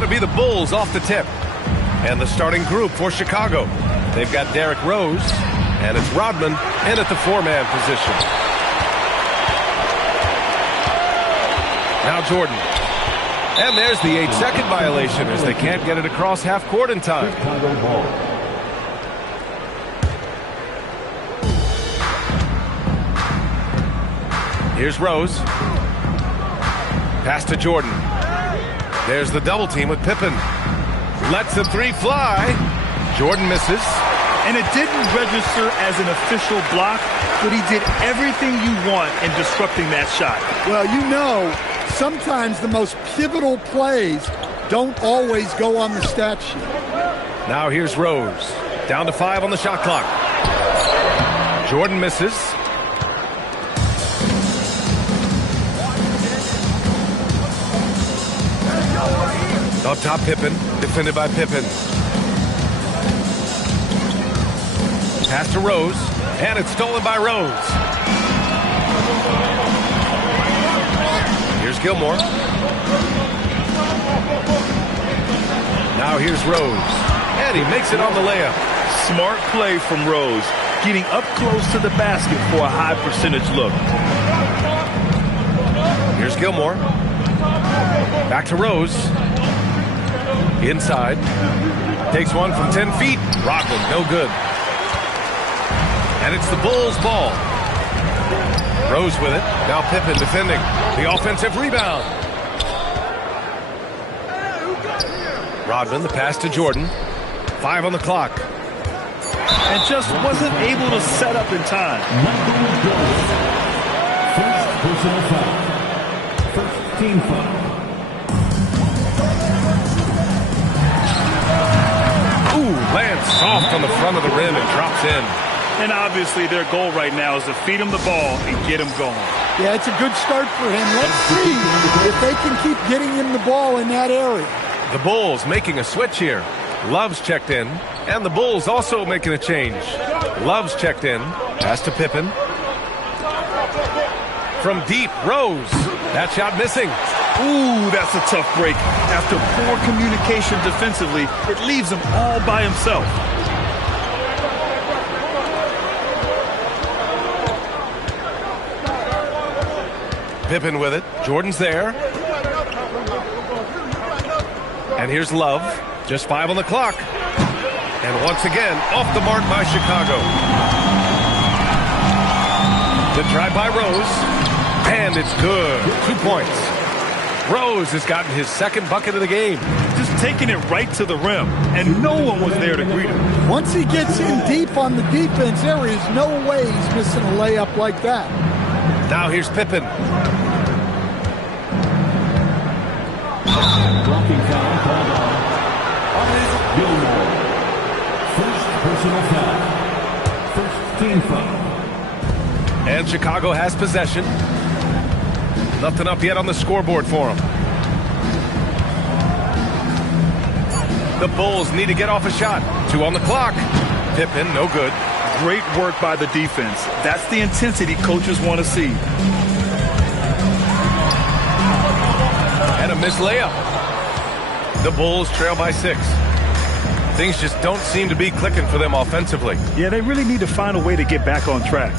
going to be the Bulls off the tip. And the starting group for Chicago. They've got Derrick Rose, and it's Rodman in at the four-man position. Now Jordan. And there's the 8-second violation as they can't get it across half court in time. Here's Rose. Pass to Jordan. There's the double team with Pippen. Lets the three fly. Jordan misses. And it didn't register as an official block, but he did everything you want in disrupting that shot. Well, you know, sometimes the most pivotal plays don't always go on the stat sheet. Now here's Rose. Down to 5 on the shot clock. Jordan misses. Up top, Pippen. Defended by Pippen. Pass to Rose. And it's stolen by Rose. Here's Gilmore. Now here's Rose. And he makes it on the layup. Smart play from Rose. Getting up close to the basket for a high percentage look. Here's Gilmore. Back to Rose. Inside. Takes one from 10 feet. Rodman, no good. And it's the Bulls' ball. Rose with it. Now Pippen defending. The offensive rebound. Rodman, the pass to Jordan. 5 on the clock. And just wasn't able to set up in time. First personal foul. First team foul. Lands soft on the front of the rim and drops in. And obviously their goal right now is to feed him the ball and get him going. Yeah, it's a good start for him. Let's see if they can keep getting him the ball in that area. The Bulls making a switch here. Love's checked in. And the Bulls also making a change. Love's checked in. Pass to Pippen. From deep, Rose. That shot missing. Ooh, that's a tough break. After poor communication defensively, it leaves him all by himself. Pippen with it. Jordan's there. And here's Love. Just 5 on the clock. And once again, off the mark by Chicago. The drive by Rose. And it's good. 2 points. Rose has gotten his second bucket of the game. Just taking it right to the rim, and no one was there to greet him. Once he gets in deep on the defense, there is no way he's missing a layup like that. Now here's Pippen. Blocking foul called on Gilmore. First personal foul. First team foul. And Chicago has possession. Nothing up yet on the scoreboard for them. The Bulls need to get off a shot. 2 on the clock. Pippen, no good. Great work by the defense. That's the intensity coaches want to see. And a missed layup. The Bulls trail by 6. Things just don't seem to be clicking for them offensively. Yeah, they really need to find a way to get back on track.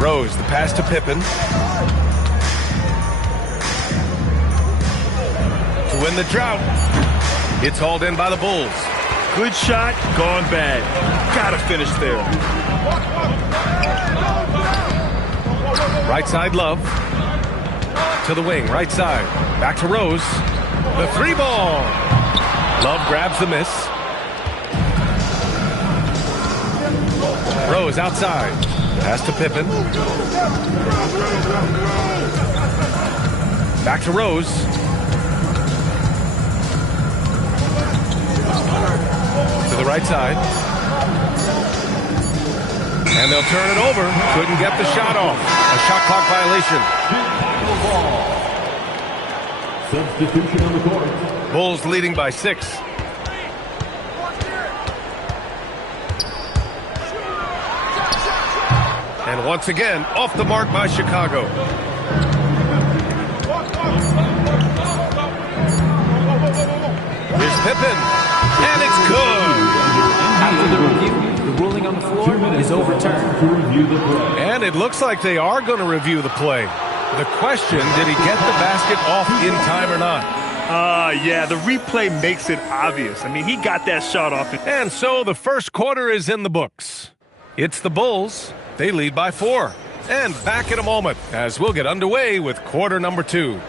Rose, the pass to Pippen. To win the drought. It's hauled in by the Bulls. Good shot, gone bad. Gotta finish there. Right side, Love. To the wing, right side. Back to Rose. The 3-ball. Love grabs the miss. Rose outside. Pass to Pippen. Back to Rose. To the right side. And they'll turn it over. Couldn't get the shot off. A shot clock violation. Substitution on the court. Bulls leading by 6. And once again, off the mark by Chicago. Pippen. And it's good. After the review, the ruling on the floor is overturned. To review the play. And it looks like they are going to review the play. The question, did he get the basket off in time or not? Yeah, the replay makes it obvious. I mean, he got that shot off. And so the first quarter is in the books. It's the Bulls. They lead by 4. And back in a moment as we'll get underway with quarter number 2.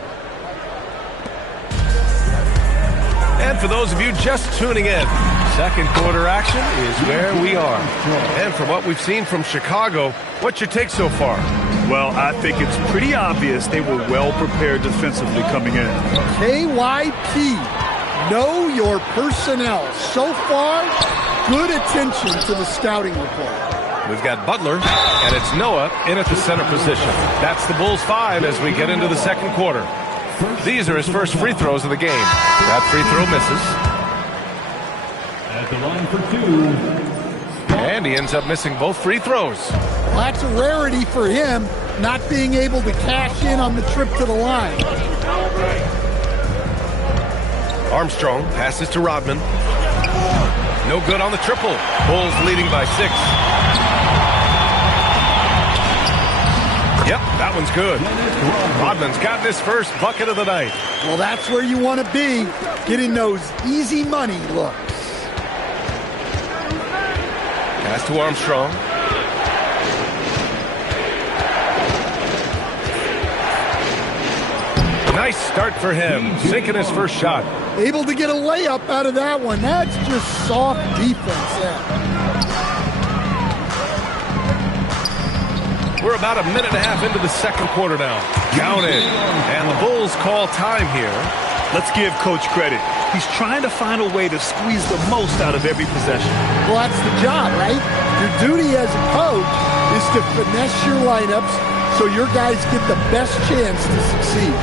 And for those of you just tuning in, second quarter action is where we are. And from what we've seen from Chicago, what's your take so far? Well, I think it's pretty obvious they were well prepared defensively coming in. KYP, know your personnel. So far, good attention to the scouting report. We've got Butler, and it's Noah in at the center position. That's the Bulls 5 as we get into the second quarter. These are his first free throws of the game. That free throw misses. At the line for 2. And he ends up missing both free throws. Well, that's a rarity for him, not being able to cash in on the trip to the line. Armstrong passes to Rodman. No good on the triple. Bulls leading by 6. Yep, that one's good. Rodman's got his first bucket of the night. Well, that's where you want to be, getting those easy money looks. Pass to Armstrong. Nice start for him, sinking his first shot. Able to get a layup out of that one. That's just soft defense there. We're about a minute and a half into the second quarter now. Counted. And the Bulls call time here. Let's give Coach credit. He's trying to find a way to squeeze the most out of every possession. Well, that's the job, right? Your duty as a coach is to finesse your lineups so your guys get the best chance to succeed.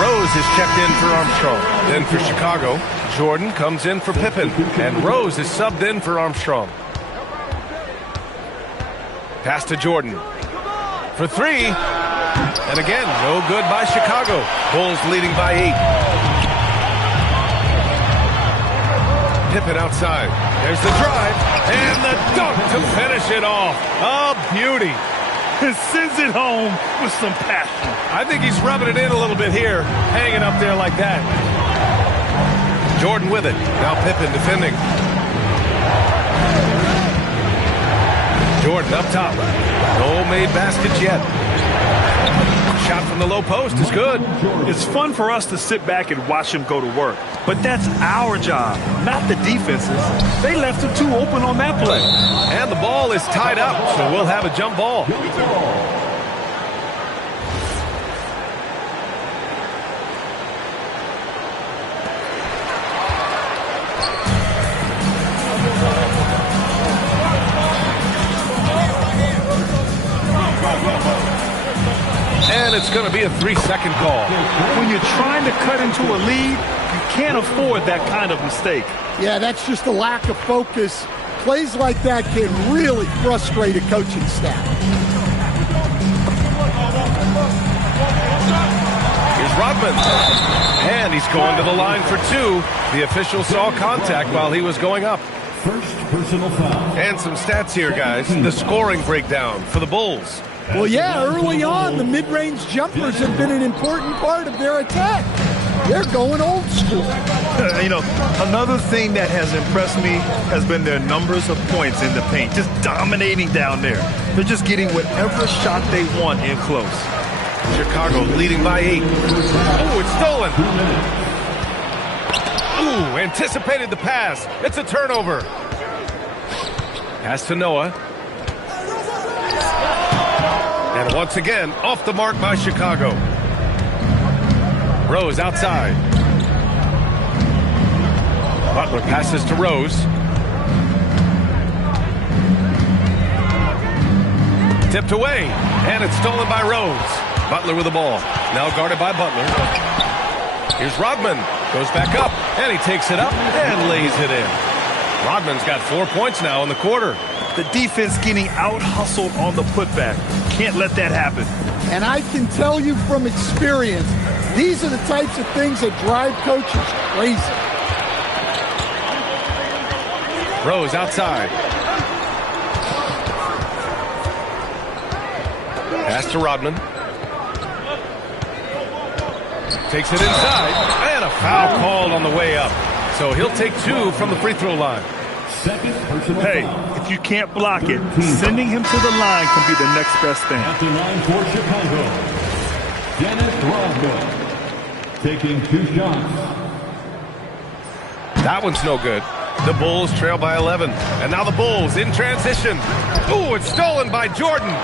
Rose is checked in for Armstrong. Then for Chicago, Jordan comes in for Pippen. And Rose is subbed in for Armstrong. Pass to Jordan. For 3. And again, no good by Chicago. Bulls leading by 8. Pippen outside. There's the drive. And the dunk to finish it off. A beauty. Sends it home with some passion. I think he's rubbing it in a little bit here, hanging up there like that. Jordan with it. Now Pippen defending. Jordan up top. No made baskets yet. Shot from the low post is good. It's fun for us to sit back and watch him go to work. But that's our job, not the defense's. They left him too open on that play. And the ball is tied up, so we'll have a jump ball. And it's going to be a 3-second call. When you're trying to cut into a lead, you can't afford that kind of mistake. Yeah, that's just a lack of focus. Plays like that can really frustrate a coaching staff. Here's Rodman. And he's going to the line for 2. The official saw contact while he was going up. First personal foul. And some stats here, guys. The scoring breakdown for the Bulls. Well, yeah, early on, the mid-range jumpers have been an important part of their attack. They're going old school. You know, another thing that has impressed me has been their numbers of points in the paint, just dominating down there. They're just getting whatever shot they want in close. Chicago leading by 8. Oh, it's stolen. Ooh, anticipated the pass. It's a turnover. Pass to Noah. And once again, off the mark by Chicago. Rose outside. Butler passes to Rose. Tipped away, and it's stolen by Rose. Butler with the ball. Now guarded by Butler. Here's Rodman. Goes back up, and he takes it up and lays it in. Rodman's got 4 points now in the quarter. The defense getting out-hustled on the putback. Can't let that happen. And I can tell you from experience, these are the types of things that drive coaches crazy. Rose outside. Pass to Rodman. Takes it inside, and a foul called on the way up. So he'll take 2 from the free throw line. Hey, if you can't block it, sending him to the line can be the next best thing. At the line for Chicago, Dennis Rodman taking 2 shots. That one's no good. The Bulls trail by 11. And now the Bulls in transition. Ooh, it's stolen by Jordan.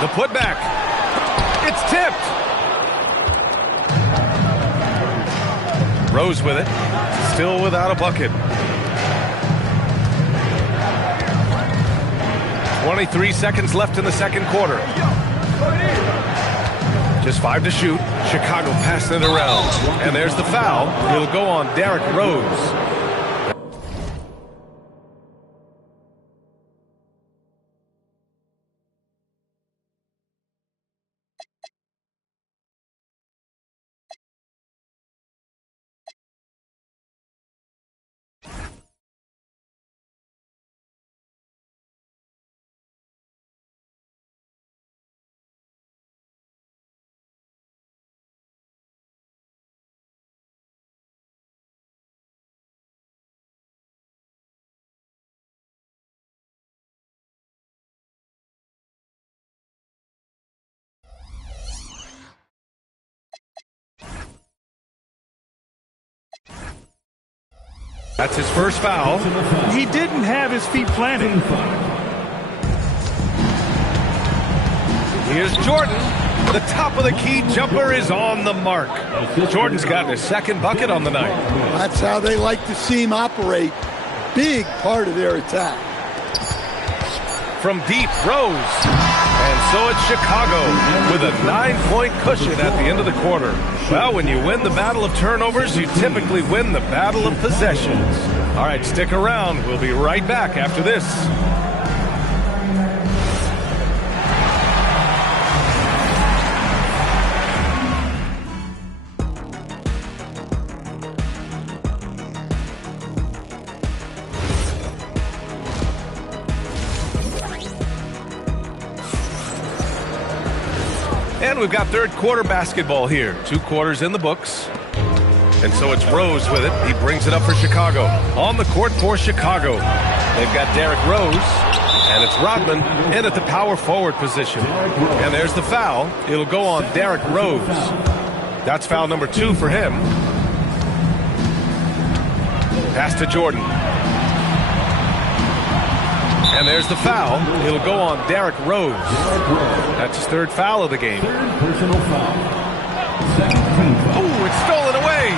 The putback. It's tipped. Rose with it. Still without a bucket. 23 seconds left in the second quarter. Just 5 to shoot. Chicago passing it around. And there's the foul. It'll go on Derrick Rose. That's his first foul. He didn't have his feet planted. Here's Jordan. The top of the key jumper is on the mark. Jordan's gotten his second bucket on the night. That's how they like to see him operate. Big part of their attack. From deep, Rose. And so it's Chicago with a 9-point cushion at the end of the quarter. Well, when you win the battle of turnovers, you typically win the battle of possessions. All right, stick around. We'll be right back after this. And we've got third quarter basketball here. 2 quarters in the books. And so it's Rose with it. He brings it up for Chicago. On the court for Chicago. They've got Derrick Rose. And it's Rodman in at the power forward position. And there's the foul. It'll go on Derrick Rose. That's foul number 2 for him. Pass to Jordan. And there's the foul. It'll go on Derrick Rose. That's his 3rd foul of the game. Personal foul. Ooh, it's stolen away.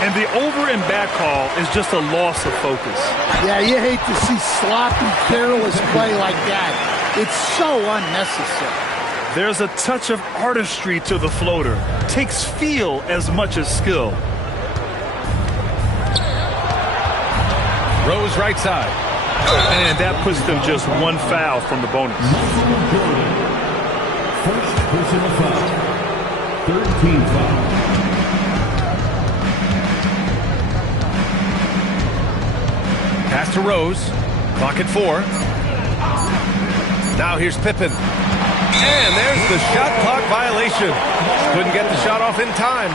And the over and back call is just a loss of focus. Yeah, you hate to see sloppy, careless play like that. It's so unnecessary. There's a touch of artistry to the floater. Takes feel as much as skill. Rose right side. And that puts them just 1 foul from the bonus. First personal foul. 3rd team foul. Pass to Rose. Clock at 4. Now here's Pippen. And there's the shot clock violation. Couldn't get the shot off in time.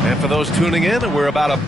And for those tuning in, we're about a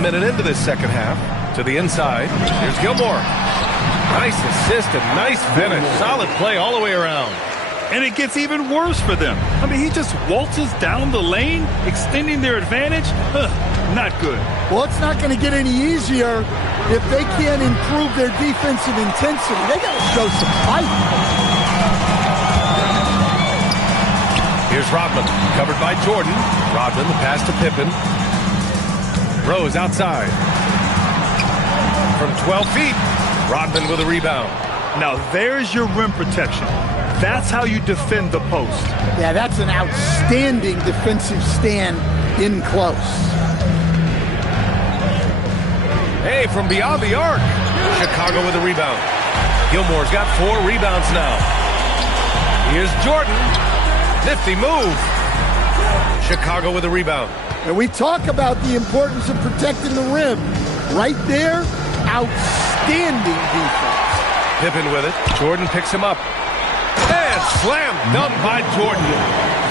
minute into this second half. To the inside. Here's Gilmore. Nice assist and nice finish. Solid play all the way around. And it gets even worse for them. I mean, he just waltzes down the lane, extending their advantage. Not good. Well, it's not going to get any easier if they can't improve their defensive intensity. They got to show some fight. Here's Rodman, covered by Jordan. Rodman, the pass to Pippen. Rose outside. From 12 feet, Rodman with a rebound. Now there's your rim protection. That's how you defend the post. Yeah, that's an outstanding defensive stand in close. Hey, from beyond the arc. Chicago with a rebound. Gilmore's got 4 rebounds now. Here's Jordan. Nifty move. Chicago with a rebound. And we talk about the importance of protecting the rim. Right there, outstanding defense. Pippen with it. Jordan picks him up. And slam dunk by Jordan.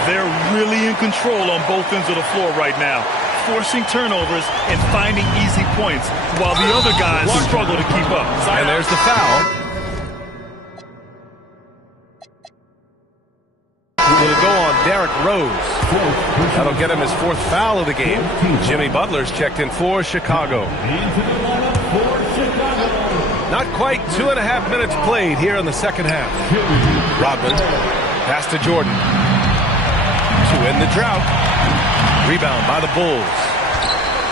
They're really in control on both ends of the floor right now, forcing turnovers and finding easy points while the other guys struggle to keep up. And there's the foul. It'll go on Derrick Rose. That'll get him his 4th foul of the game. Jimmy Butler's checked in for Chicago. Not quite 2.5 minutes played here in the second half. Rodman, pass to Jordan. To end the drought. Rebound by the Bulls.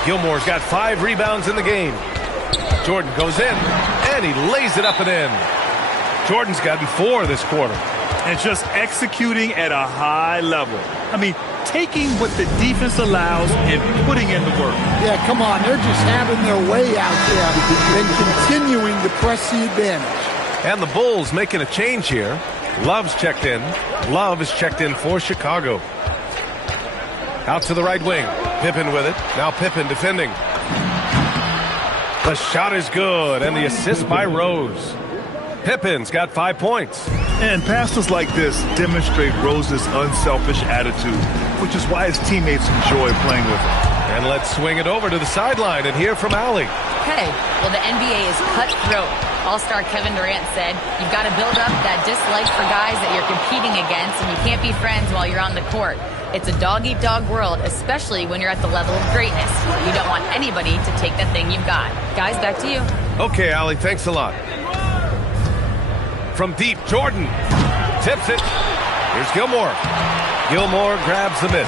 Gilmore's got 5 rebounds in the game. Jordan goes in, and he lays it up and in. Jordan's gotten 4 this quarter. And just executing at a high level. I mean, taking what the defense allows and putting in the work. Yeah, come on. They're just having their way out there and continuing to press the advantage. And the Bulls making a change here. Love's checked in. Love is checked in for Chicago. Out to the right wing. Pippen with it. Now Pippen defending. The shot is good, and the assist by Rose. Pippen's got 5 points. And passes like this demonstrate Rose's unselfish attitude, which is why his teammates enjoy playing with him. And let's swing it over to the sideline and hear from Allie. Hey, well, the NBA is cutthroat. All-star Kevin Durant said, you've got to build up that dislike for guys that you're competing against, and you can't be friends while you're on the court. It's a dog-eat-dog world, especially when you're at the level of greatness. You don't want anybody to take the thing you've got. Guys, back to you. Okay, Allie, thanks a lot. From deep, Jordan tips it. Here's Gilmore. Gilmore grabs the miss.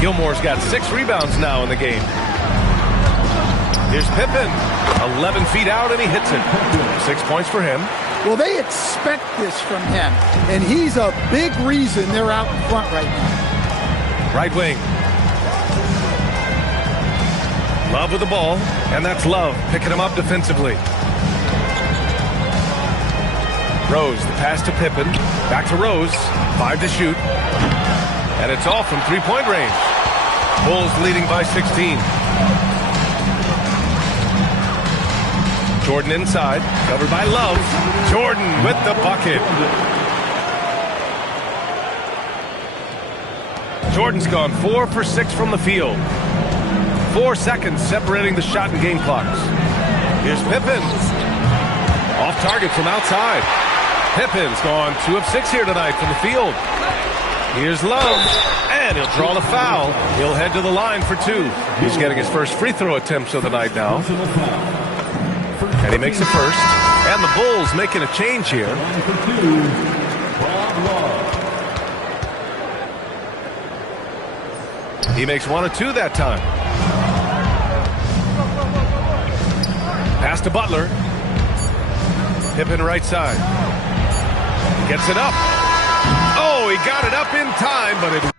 Gilmore's got 6 rebounds now in the game. Here's Pippen. 11 feet out, and he hits it. 6 points for him. Well, they expect this from him, and he's a big reason they're out in front right now. Right wing. Love with the ball, and that's Love picking him up defensively. Rose, the pass to Pippen. Back to Rose. 5 to shoot. And it's all from 3-point range. Bulls leading by 16. Jordan inside. Covered by Love. Jordan with the bucket. Jordan's gone 4 for 6 from the field. 4 seconds separating the shot and game clocks. Here's Pippen. Off target from outside. Pippen's gone 2 of 6 here tonight from the field. Here's Love, and he'll draw the foul. He'll head to the line for 2. He's getting his first free throw attempts of the night now. And he makes the first. And the Bulls making a change here. He makes 1 of 2 that time. Pass to Butler. Pippen right side. Gets it up. Oh, he got it up in time, but it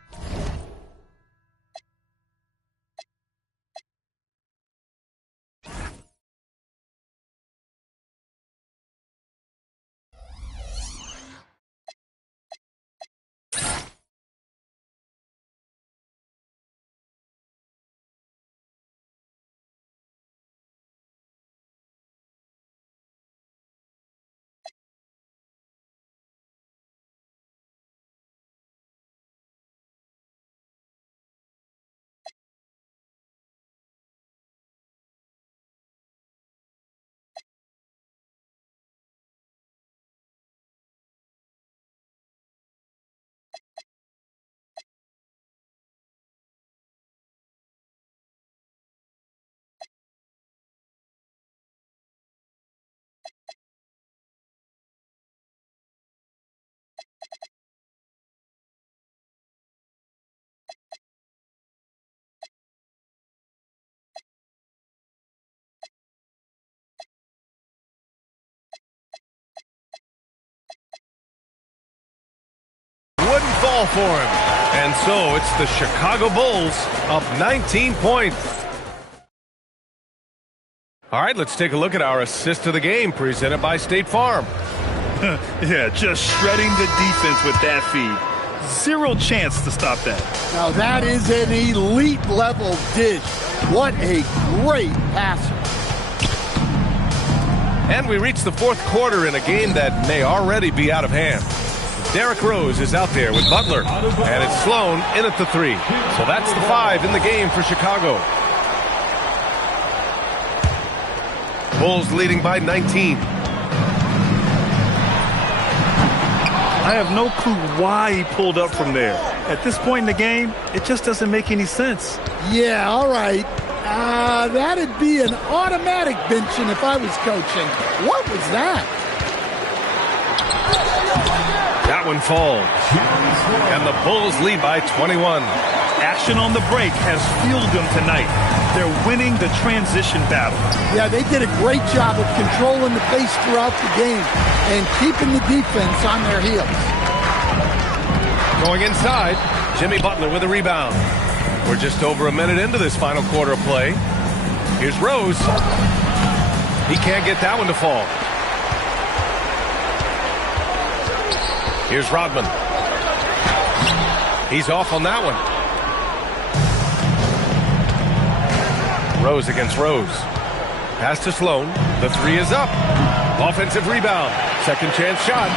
ball for him. And so it's the Chicago Bulls up 19 points. All right, let's take a look at our assist of the game presented by State Farm. Yeah, just shredding the defense with that feed. Zero chance to stop that. Now that is an elite level dish. What a great passer. And we reach the fourth quarter in a game that may already be out of hand. Derrick Rose is out there with Butler, and it's Sloan in at the 3. So that's the 5 in the game for Chicago. Bulls leading by 19. I have no clue why he pulled up from there. At this point in the game, it just doesn't make any sense. Yeah, all right. That'd be an automatic benching if I was coaching. What was that? That one falls. And the Bulls lead by 21. Action on the break has fueled them tonight. They're winning the transition battle. Yeah, they did a great job of controlling the pace throughout the game and keeping the defense on their heels. Going inside, Jimmy Butler with a rebound. We're just over a minute into this final quarter of play. Here's Rose. He can't get that one to fall. Here's Rodman. He's off on that one. Rose against Rose. Pass to Sloan. The 3 is up. Offensive rebound. Second chance shot.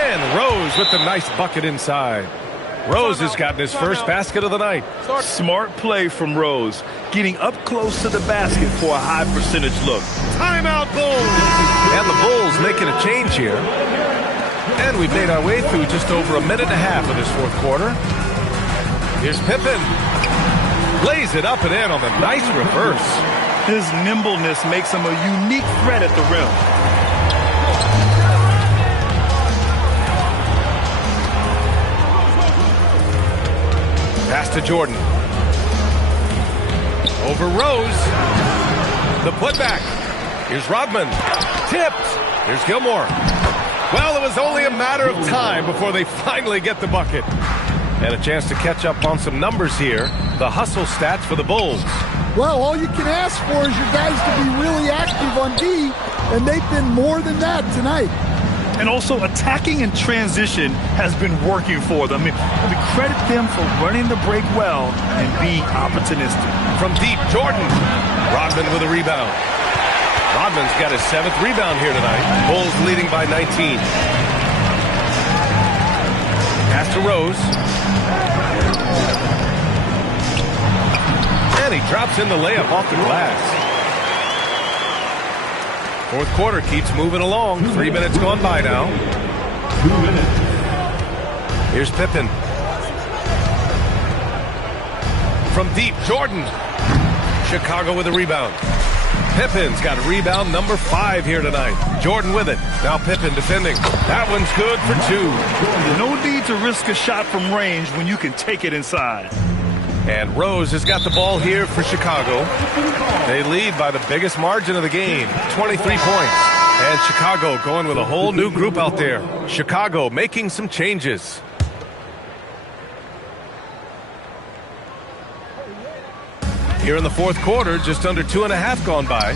And Rose with the nice bucket inside. Rose has gotten his first basket of the night. Smart play from Rose, getting up close to the basket for a high percentage look. Timeout, Bulls! And the Bulls making a change here. And we've made our way through just over a minute and a half of this fourth quarter. Here's Pippen. Lays it up and in on the nice reverse. His nimbleness makes him a unique threat at the rim. Pass to Jordan. Over Rose. The putback. Here's Rodman. Tipped. Here's Gilmore. Well, it was only a matter of time before they finally get the bucket. And a chance to catch up on some numbers here. The hustle stats for the Bulls. Well, all you can ask for is your guys to be really active on D, and they've been more than that tonight. And also, attacking in transition has been working for them. I mean, we credit them for running the break well and being opportunistic. From deep, Jordan. Rodman with a rebound. Rodman's got his 7th rebound here tonight. Bulls leading by 19. Pass to Rose. And he drops in the layup off the glass. Fourth quarter keeps moving along. 3 minutes gone by now. 2 minutes. Here's Pippen. From deep, Jordan. Chicago with a rebound. Pippen's got rebound number 5 here tonight. Jordan with it. Now Pippen defending. That one's good for 2. No need to risk a shot from range when you can take it inside. And Rose has got the ball here for Chicago. They lead by the biggest margin of the game, 23 points. And Chicago going with a whole new group out there. Chicago making some changes. Here in the fourth quarter, just under 2.5 gone by.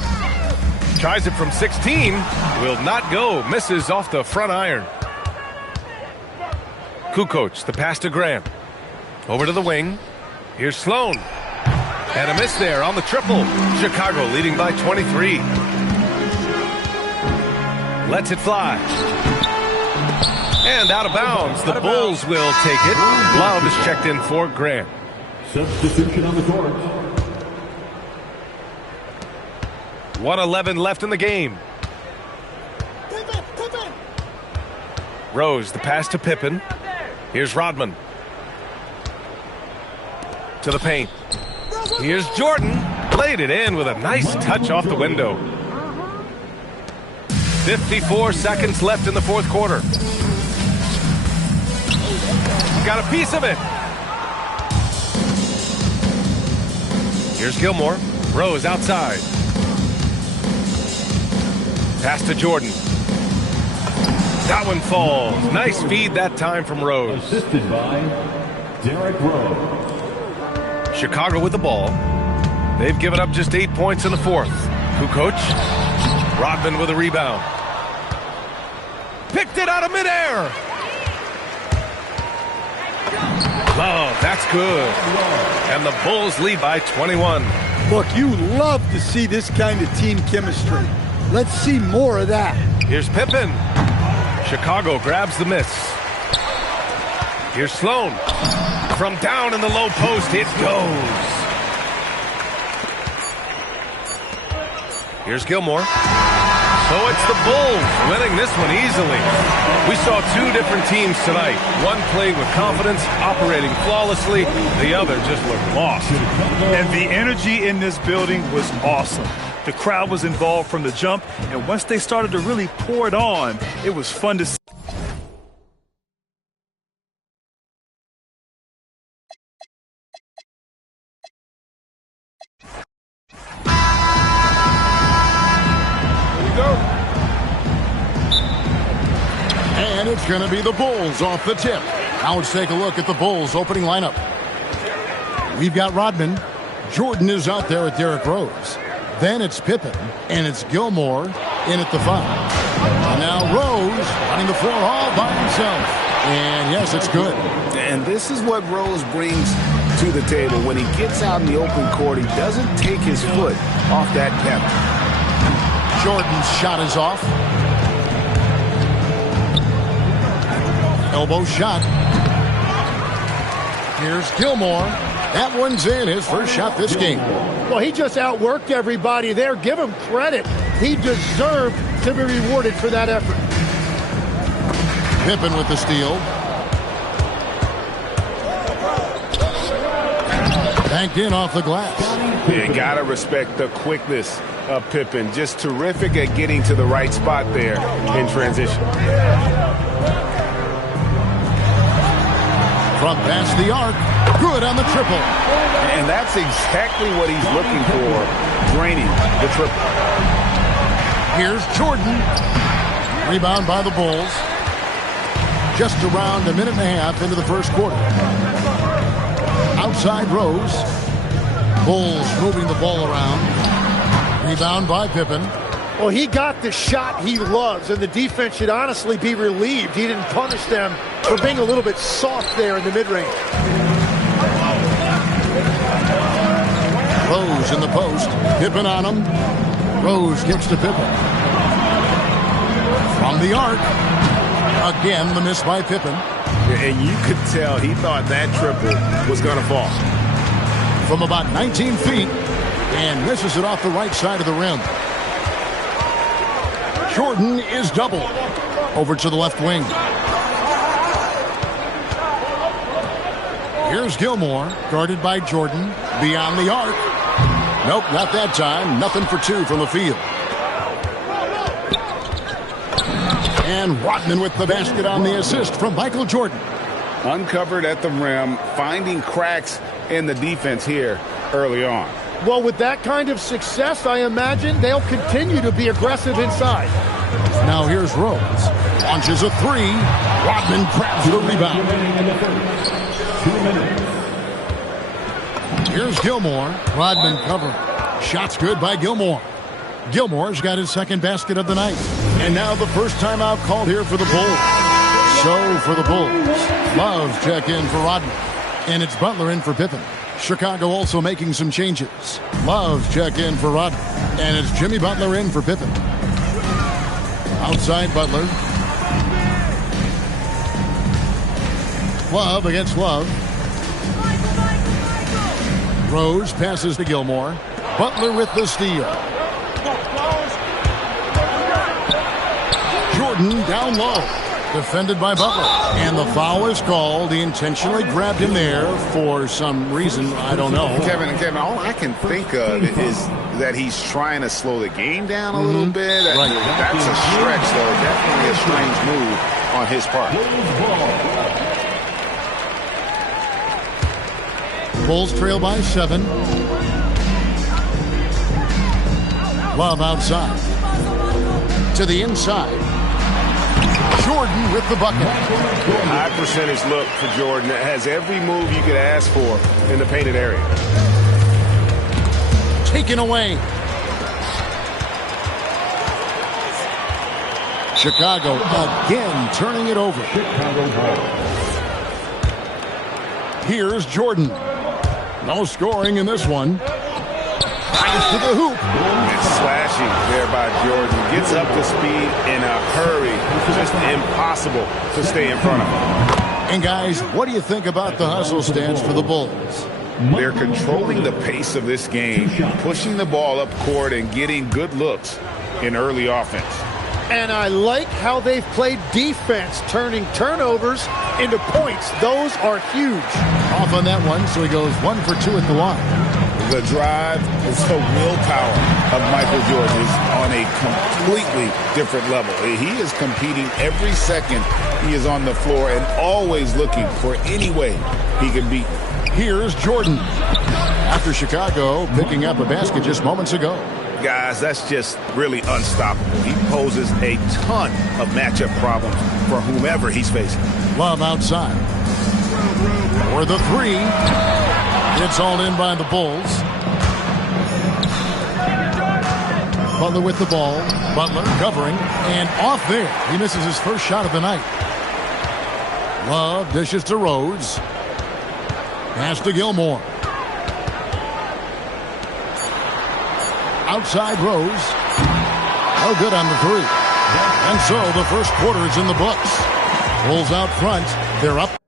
Tries it from 16. Will not go. Misses off the front iron. Kukoc, the pass to Grant. Over to the wing. Here's Sloan. And a miss there on the triple. Chicago leading by 23. Lets it fly. And out of bounds. The Bulls will take it. Love is checked in for Grant. Substitution on the court. 1:11 left in the game. Rose, the pass to Pippen. Here's Rodman. To the paint. Here's Jordan. Laid it in with a nice touch off the window. 54 seconds left in the fourth quarter. Got a piece of it. Here's Gilmore. Rose outside. Pass to Jordan. That one falls. Nice feed that time from Rose. Assisted by Derrick Rose. Chicago with the ball. They've given up just 8 points in the fourth. Kukoc. Rodman with a rebound. Picked it out of midair. Love, that's good. And the Bulls lead by 21. Look, you love to see this kind of team chemistry. Let's see more of that. Here's Pippen. Chicago grabs the miss. Here's Sloan. From down in the low post, it goes. Here's Gilmore. So it's the Bulls winning this one easily. We saw two different teams tonight. One played with confidence, operating flawlessly. The other just looked lost. And the energy in this building was awesome. The crowd was involved from the jump, and once they started to really pour it on, it was fun to see. And it's going to be the Bulls off the tip. Now let's take a look at the Bulls opening lineup. We've got Rodman. Jordan is out there with Derrick Rose. Then it's Pippen, and it's Gilmore in at the 5. And now Rose running the floor all by himself. And yes, it's good. And this is what Rose brings to the table. When he gets out in the open court, he doesn't take his foot off that pedal. Jordan's shot is off. Elbow shot. Here's Gilmore. That one's in, his first shot this game. Well, he just outworked everybody there. Give him credit. He deserved to be rewarded for that effort. Pippen with the steal. Banked in off the glass. You gotta respect the quickness of Pippen. Just terrific at getting to the right spot there in transition. From past the arc, good on the triple. And that's exactly what he's looking for, draining the triple. Here's Jordan. Rebound by the Bulls. Just around a minute and a half into the first quarter. Outside Rose. Bulls moving the ball around. Rebound by Pippen. Well, he got the shot he loves, and the defense should honestly be relieved. He didn't punish them for being a little bit soft there in the mid-range. Rose in the post. Pippen on him. Rose kicks to Pippen. From the arc. Again, the miss by Pippen. And you could tell he thought that triple was going to fall. From about 19 feet. And misses it off the right side of the rim. Jordan is doubled. Over to the left wing. Here's Gilmore, guarded by Jordan. Beyond the arc. Nope, not that time. Nothing for two from the field. And Rodman with the basket on the assist from Michael Jordan. Uncovered at the rim, finding cracks in the defense here early on. Well, with that kind of success, I imagine they'll continue to be aggressive inside. Now here's Rose. Launches a three. Rodman grabs the rebound. 2 minutes. Here's Gilmore. Rodman covering. Shots good by Gilmore. Gilmore's got his second basket of the night. And now the first timeout called here for the Bulls. So for the Bulls, Love check in for Rodman. And it's Butler in for Pippen. Chicago also making some changes. Love check in for Rodman. And it's Jimmy Butler in for Pippen. Outside Butler. Love against Love. Rose passes to Gilmore. Butler with the steal. Jordan down low. Defended by Butler. And the foul is called. He intentionally grabbed him there for some reason. I don't know. Kevin, all I can think of is that he's trying to slow the game down a little bit. Right. That's a stretch, though. Definitely a strange move on his part. Bulls trail by 7. Love outside. To the inside. Jordan with the bucket. High percentage look for Jordan. That has every move you could ask for in the painted area. Taken away. Chicago again turning it over. Here's Jordan. No scoring in this one. Drives to the hoop. It's slashing there by Jordan. Gets up to speed in a hurry. Just impossible to stay in front of him. And guys, what do you think about the hustle stance for the Bulls? They're controlling the pace of this game, pushing the ball up court and getting good looks in early offense. And I like how they've played defense, turning turnovers into points. Those are huge. Off on that one, so he goes 1 for 2 at the line. The drive is the willpower of Michael Jordan is on a completely different level. He is competing every second he is on the floor and always looking for any way he can beat. Here's Jordan. After Chicago picking up a basket just moments ago. Guys, that's just really unstoppable. He poses a ton of matchup problems for whomever he's facing. Love outside. For the three. It's all in by the Bulls. Butler with the ball. Butler covering. And off there. He misses his first shot of the night. Love dishes to Rose. Pass to Gilmore. Outside Rose. No good on the three. And so the first quarter is in the books. Bulls out front. They're up.